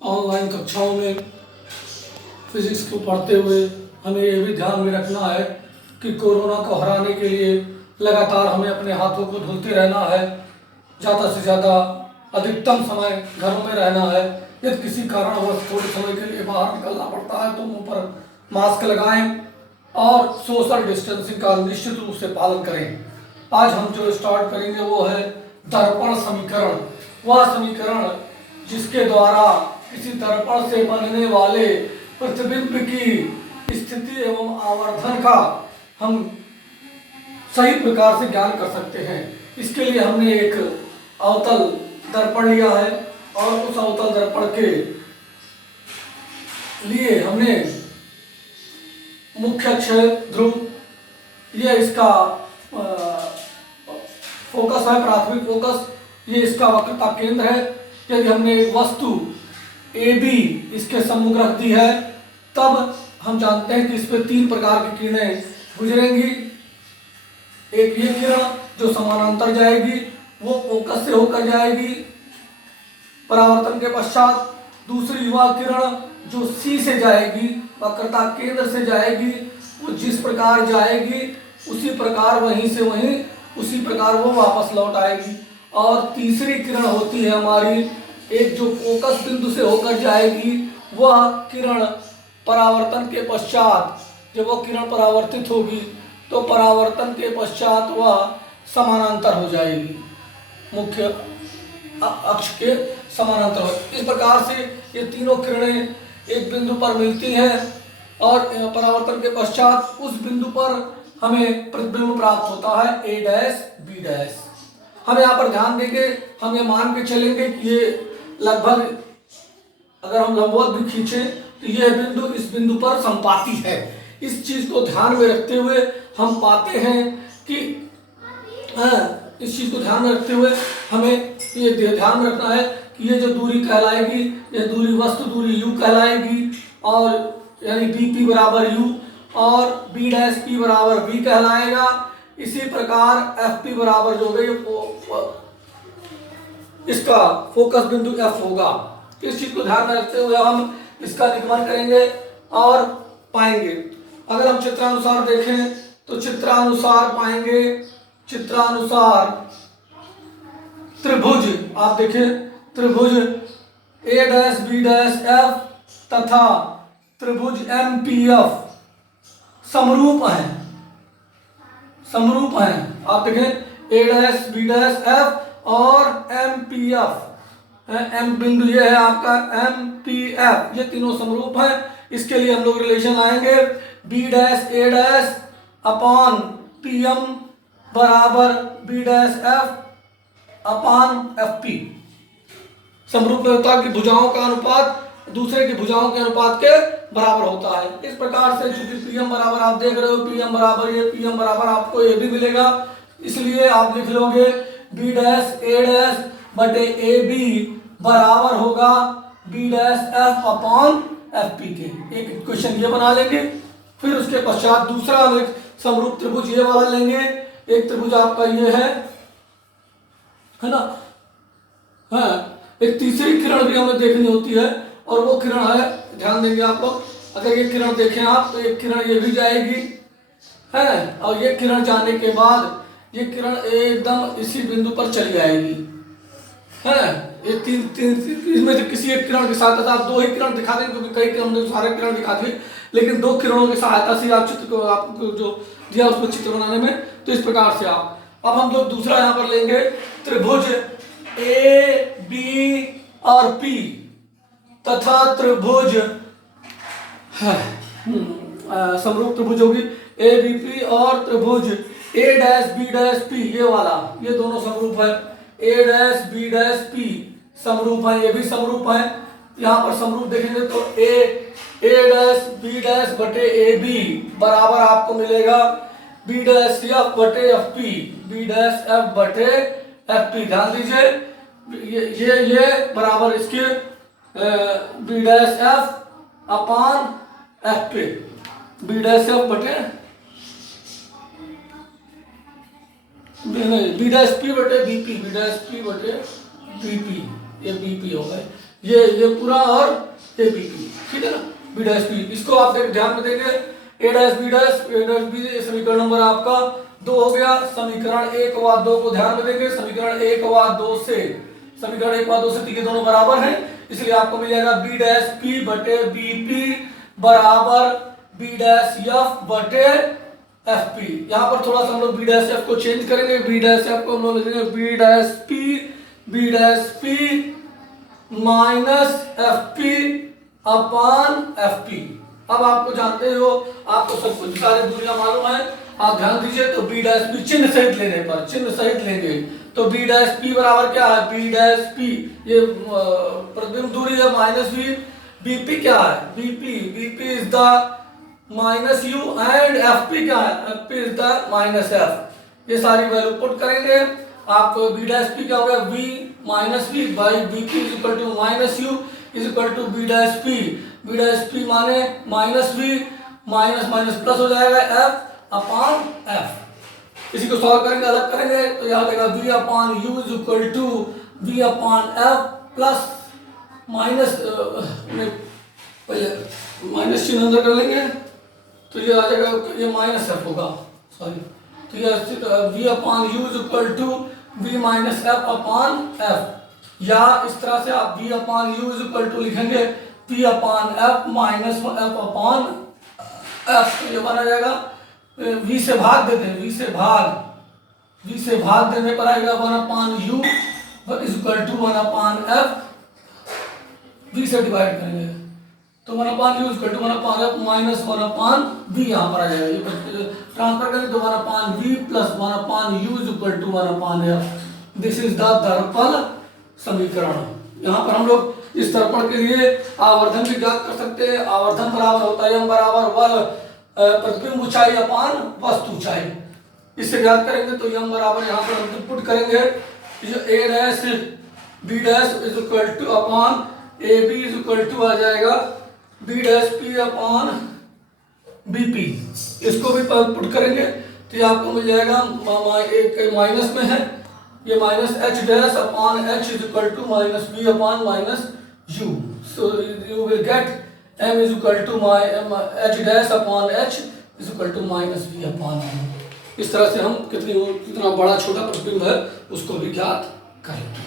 Online कक्षाओं में physics को पढ़ते हुए हमें ये भी ध्यान में रखना है कि कोरोना को हराने के लिए लगातार हमें अपने हाथों को धुलते रहना है, ज़्यादा से ज़्यादा अधिकतम समय घरों में रहना है। यदि किसी कारणवश थोड़े समय के लिए बाहर निकलना पड़ता है तो मुंह पर मास्क लगाएं और सोशल डिस्टेंसिंग का निश्चित रूप से पालन करें। आज हम जो स्टार्ट करेंगे वो है दर्पण समीकरण। वह समीकरण जिसके द्वारा किसी दर्पण से बनने वाले प्रतिबिंब की स्थिति एवं आवर्धन का हम सही प्रकार से ज्ञान कर सकते हैं। इसके लिए हमने एक अवतल दर्पण लिया है और उस अवतल दर्पण के लिए हमने मुख्य अक्ष ध्रुव, ये इसका फोकस है, प्राथमिक फोकस, ये इसका वक्रता केंद्र है। यदि हमने एक वस्तु AB इसके सम्मुख रख दी है तब हम जानते हैं कि इस पर 3 प्रकार की किरणें गुजरेंगी। एक ये किरण जो समानांतर जाएगी, वो फोकस से होकर जाएगी परावर्तन के पश्चात। दूसरी वह किरण जो C से जाएगी, वक्रता केंद्र से जाएगी, वो जिस प्रकार जाएगी उसी प्रकार वहीं से वहीं उसी प्रकार वो वापस लौट आएगी। और तीसरी किरण होती है हमारी एक जो फोकस बिंदु से होकर जाएगी, वह किरण परावर्तन के पश्चात, जब वो किरण परावर्तित होगी तो परावर्तन के पश्चात वह समानांतर हो जाएगी, मुख्य अक्ष के समानांतर हो। इस प्रकार से ये तीनों किरणें एक बिंदु पर मिलती हैं और परावर्तन के पश्चात उस बिंदु पर हमें प्रतिबिंब प्राप्त होता है A' B'। हम यहाँ पर ध्यान देंगे, हम ये मान के चलेंगे कि ये लगभग, अगर हम लंबवत भी खींचे तो यह बिंदु इस बिंदु पर संपाती है। इस चीज को ध्यान में रखते हुए हम पाते हैं कि इस चीज को ध्यान में रखते हुए हमें ये ध्यान में रखना है कि ये जो दूरी कहलाएगी, ये दूरी वस्तु दूरी U कहलाएगी, और यानी BP बराबर U और B' बराबर B कहलाएगा। इसी प्रकार FP बराबर जो है इसका फोकस बिंदु F होगा। इस चीज को ध्यान में रखते हुए हम इसका निगमन करेंगे और पाएंगे। अगर हम चित्रानुसार देखें तो चित्रानुसार पाएंगे, चित्रानुसार त्रिभुज, आप देखें त्रिभुज A', B', F तथा त्रिभुज MPF समरूप हैं, समरूप हैं। आप देखें A', B', F और MPF, M बिंदु ये है आपका MPF, ये तीनों समरूप हैं। इसके लिए हम लोग रिलेशन आएंगे B', A' अपॉन PM बराबर B', F अपॉन FP। समरूप होता है कि भुजाओं का अनुपात दूसरे की भुजाओं के अनुपात के बराबर होता है। इस प्रकार से चूंकि PM बराबर आप देख रहे हो, PM बराबर ये, PM बराबर आपको ये भी मिलेगा, इसलिए आप लिख लोगे B', A' बटे AB बराबर होगा B', F अपॉन FP के। एक इक्वेशन ये बना लेंगे। फिर उसके पश्चात दूसरा हम एक समरूप त्रिभुज ये वाला लेंगे। एक त्रिभुज आपका ये है ना, हाँ। एक तीसरी किरण भी हमें देखनी होती है और वो किरण है, ध्यान देंगे आप लोग, अगर ये किरण देखें आप तो एक किरण ये भी जाएगी है, और ये किरण जाने के बाद ये किरण एकदम इसी बिंदु पर चली जाएगी है। ये तीन इसमें से किसी एक किरण की सहायता से आप 2 ही किरण दिखा देंगे, क्योंकि कई किरण ने सारे किरण दिखा दिए, लेकिन 2 किरणों की सहायता से आप चित्र को आपको जो दिया उसमें चित्र बनाने में, तो इस प्रकार से आप। अब हम लोग दूसरा यहाँ पर लेंगे त्रिभुज A, B और P तथा त्रिभुज समरूप त्रिभुज होगी ABP और त्रिभुज A', B', P, ये वाला, ये दोनों समरूप है। A', B', P समरूप है, ये भी समरूप है। यहाँ पर समरूप देखेंगे तो A', B' बटे AB बराबर आपको मिलेगा B', बटे FP, B', बटे FP। ध्यान दीजिए ये बराबर इसके B', अपॉन FP, B', बटे B', P बटे BP, B', P बटे BP, ये BP होगा। ये पूरा और ये बी पी, ठीक है ना, बी डैश पी। इसको आप ध्यान में देंगे, ए डैश बी समीकरण नंबर आपका 2 हो गया। समीकरण 1 व 2 को ध्यान में देंगे, समीकरण 1 व 2 से ये दोनों बराबर हैं, इसलिए आपको मिल जाएगा बी डैश पी बटे बी पी बराबर बी डैश एफ बटे एफ पी। यहाँ पर थोड़ा सा हम लोग बी डैश एफ को चेंज करेंगे, बी डैश एफ को हम लोग लिखेंगे B dash P minus F P upon F P. अब आपको जानते हो, आपको सब कुछ सारी दूरियां मालूम है, आप ध्यान दीजिए। तो बी डैश पी चिन्ह सहित लेने पर, चिन्ह सहित लेंगे तो बी डैश पी बराबर क्या है, बी डैश पी ये प्रतिबिंब दूरी है माइनस बी, बीपी क्या है, BP is the minus you and F P क्या है, F P is the minus F. ये सारी वैल्यू पुट करेंगे, आपको बी डैश पी क्या हो गया, V minus B by B P is equal to minus U is equal to B dash P माने minus B minus minus plus हो जाएगा एफ अपान एफ। इसी को सॉल्व करेंगे, अलग करेंगे तो यहाँ देगा v upon U is equal to v upon F plus minus minus चिन्ह अंदर कर लेंगे तो ये आ जाएगा, ये माइनस एफ होगा, सॉरी। तो ये v upon U is equal to v minus F upon F, या इस तरह से आप v upon U is equal to लिखेंगे p upon F minus F upon F. तो ये बना जाएगा v से भाग देते हैं, v से भाग देने पर आएगा 1 upon U is equal to 1 upon F. v से डिवाइड करेंगे तो 1 upon U is equal to 1 upon F minus 1 upon v यहाँ पर आ जाएगा। ये ट्रांसफर करेंगे तो 1 upon v plus 1 upon U is equal to 1 upon F. This is the दर्पण समीकरण। यहाँ पर हम लोग इस दर्पण के लिए आवर्धन भी ज्ञात कर सकते हैं। आवर्धन बराबर होता है m बराबर प्रतिबिंब ऊंचाई अपान वस्तु ऊंचाई। इससे ज्ञात करेंगे तो m बराबर यहाँ पर हम पुट करेंगे, जो a dash b dash is equal to upon A B is equal to आ जाएगा b dash p upon bp। इसको भी पुट करेंगे तो ये आपको मिल जाएगा, एक माइनस में है, ये minus h dash upon h is equal to minus b upon minus u। So you will get m is equal to h dash upon h is equal to minus b upon m। इस तरह से हम कितना बड़ा छोटा प्रतिबिंब है उसको भी ज्ञात करेंगे।